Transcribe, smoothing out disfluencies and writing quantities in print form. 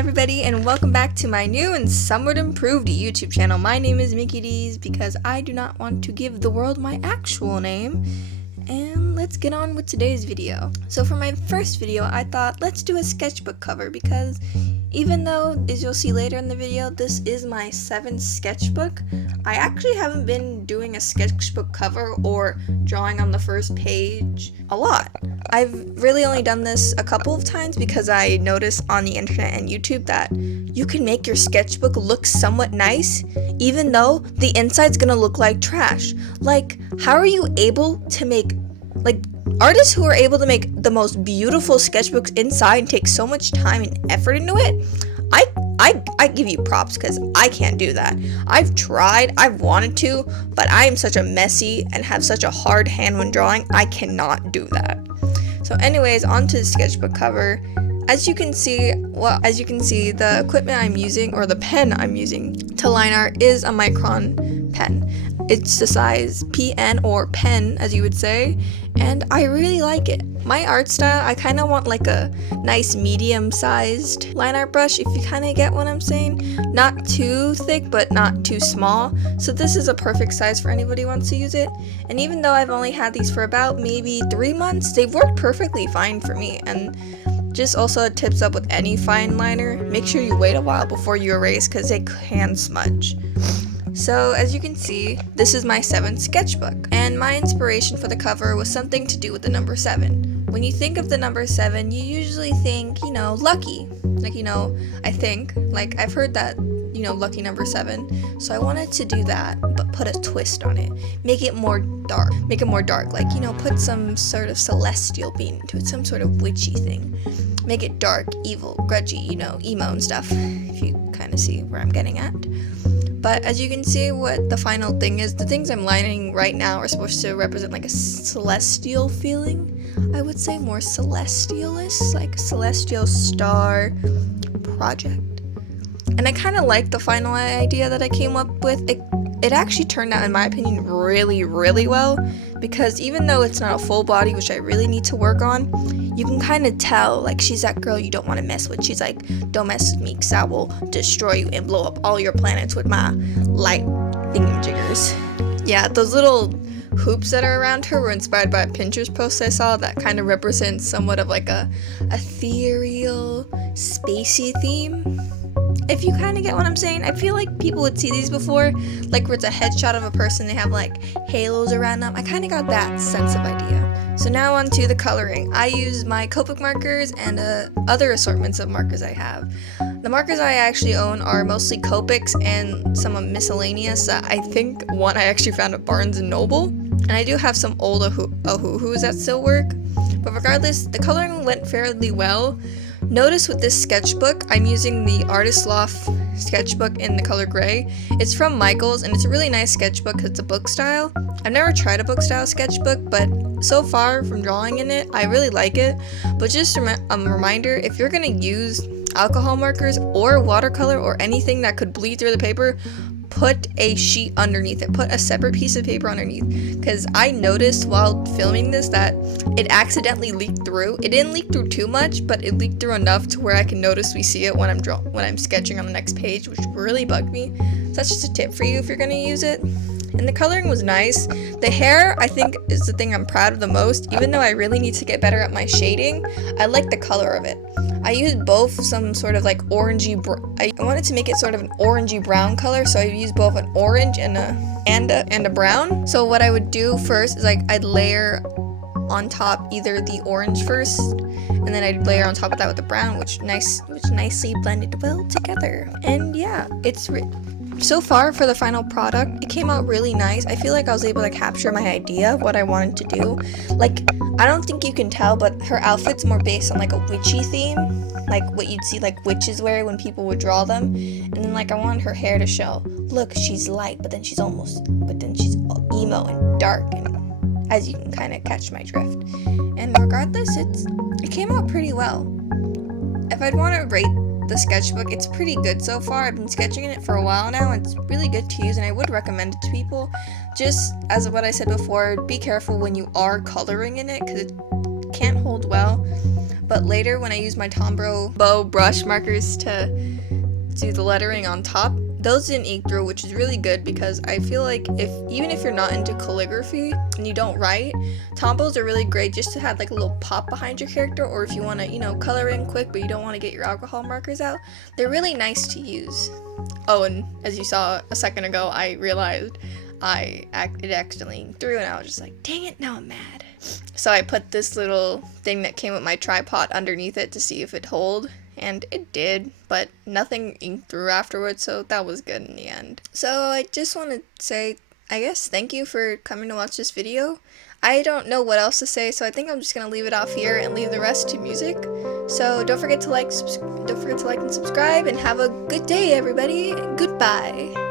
everybody, and welcome back to my new and somewhat improved YouTube channel. My name is Mickey D's because I do not want to give the world my actual name. And let's get on with today's video. So for my first video, I thought let's do a sketchbook cover because even though, as you'll see later in the video, this is my 7th sketchbook, I actually haven't been doing a sketchbook cover or drawing on the first page a lot. I've really only done this a couple of times because I noticed on the internet and YouTube that you can make your sketchbook look somewhat nice even though the inside's gonna look like trash. Like, how are you able to make, like, artists who are able to make the most beautiful sketchbooks inside and take so much time and effort into it? I give you props because I can't do that. I've tried, I've wanted to, but I am such a messy and have such a hard hand when drawing, I cannot do that. So anyways, on to the sketchbook cover. As you can see, the equipment I'm using, or the pen I'm using to line art, is a Micron pen. It's the size PN, or pen as you would say, and I really like it. My art style, I kind of want like a nice medium-sized line art brush, if you kind of get what I'm saying. Not too thick, but not too small. So this is a perfect size for anybody who wants to use it. And even though I've only had these for about maybe 3 months, they've worked perfectly fine for me. And just also a tips up with any fine liner, make sure you wait a while before you erase because they can smudge. So as you can see, this is my 7th sketchbook, and my inspiration for the cover was something to do with the number 7. When you think of the number 7, you usually think, lucky. I've heard that, lucky number 7. So I wanted to do that, but put a twist on it. Make it more dark. Put some sort of celestial beam into it, some sort of witchy thing. Make it dark, evil, grudgy, emo and stuff, if you kind of see where I'm getting at. But as you can see what the final thing is, the things I'm lining right now are supposed to represent like a celestial feeling. I would say more celestialist, like celestial star project. And I kind of like the final idea that I came up with. It actually turned out, in my opinion, really, really well, because even though it's not a full body, which I really need to work on, you can kind of tell, like, she's that girl you don't want to mess with. She's like, don't mess with me because I will destroy you and blow up all your planets with my light thingamajiggers. Yeah, those little hoops that are around her were inspired by a Pinterest post I saw that kind of represents somewhat of like a ethereal, spacey theme. If you kind of get what I'm saying, I feel like people would see these before, like where it's a headshot of a person, they have like halos around them. I kind of got that sense of idea. So now on to the coloring. I use my Copic markers and other assortments of markers I have. The markers I actually own are mostly Copics and some miscellaneous. I think one I actually found at Barnes & Noble. And I do have some old Ohuhus that still work. But regardless, the coloring went fairly well. Notice with this sketchbook, I'm using the Artist Loft sketchbook in the color gray. It's from Michaels, and it's a really nice sketchbook because it's a book style. I've never tried a book style sketchbook, but so far from drawing in it, I really like it. But just a reminder, if you're going to use alcohol markers or watercolor or anything that could bleed through the paper, put a sheet underneath it. Put a separate piece of paper underneath, because I noticed while filming this that it accidentally leaked through. It didn't leak through too much, but it leaked through enough to where I can notice we see it when I'm sketching on the next page, which really bugged me. So that's just a tip for you if you're gonna use it. And the coloring was nice. The hair, I think, is the thing I'm proud of the most. Even though I really need to get better at my shading, I like the color of it. I used both some sort of like orangey, I wanted to make it sort of an orangey brown color, so I used both an orange and a brown. So what I would do first is I'd layer on top either the orange first, and then I'd layer on top of that with the brown, which nicely blended well together. And yeah, so far for the final product, it came out really nice. I feel like I was able to capture my idea of what I wanted to do. Like, I don't think you can tell, but her outfit's more based on like a witchy theme, like what you'd see like witches wear when people would draw them. And then I wanted her hair to show, look, she's light, but then she's emo and dark, and as you can kind of catch my drift. And regardless, it came out pretty well. If I'd want to rate the sketchbook, it's pretty good so far. I've been sketching in it for a while now, and it's really good to use, and I would recommend it to people. Just as what I said before, be careful when you are coloring in it, because it can't hold well. But later when I use my Tombow brush markers to do the lettering on top, those didn't ink through, which is really good because I feel like even if you're not into calligraphy and you don't write, Tombows are really great just to have like a little pop behind your character, or if you want to, color in quick but you don't want to get your alcohol markers out. They're really nice to use. Oh, and as you saw a second ago, I realized it accidentally inked through, and I was just like, dang it, now I'm mad. So I put this little thing that came with my tripod underneath it to see if it'd hold, and it did, but nothing inked through afterwards, so that was good in the end. So I just want to say, I guess, thank you for coming to watch this video. I don't know what else to say, so I think I'm just going to leave it off here and leave the rest to music. So don't forget to like and subscribe, and have a good day, everybody. Goodbye.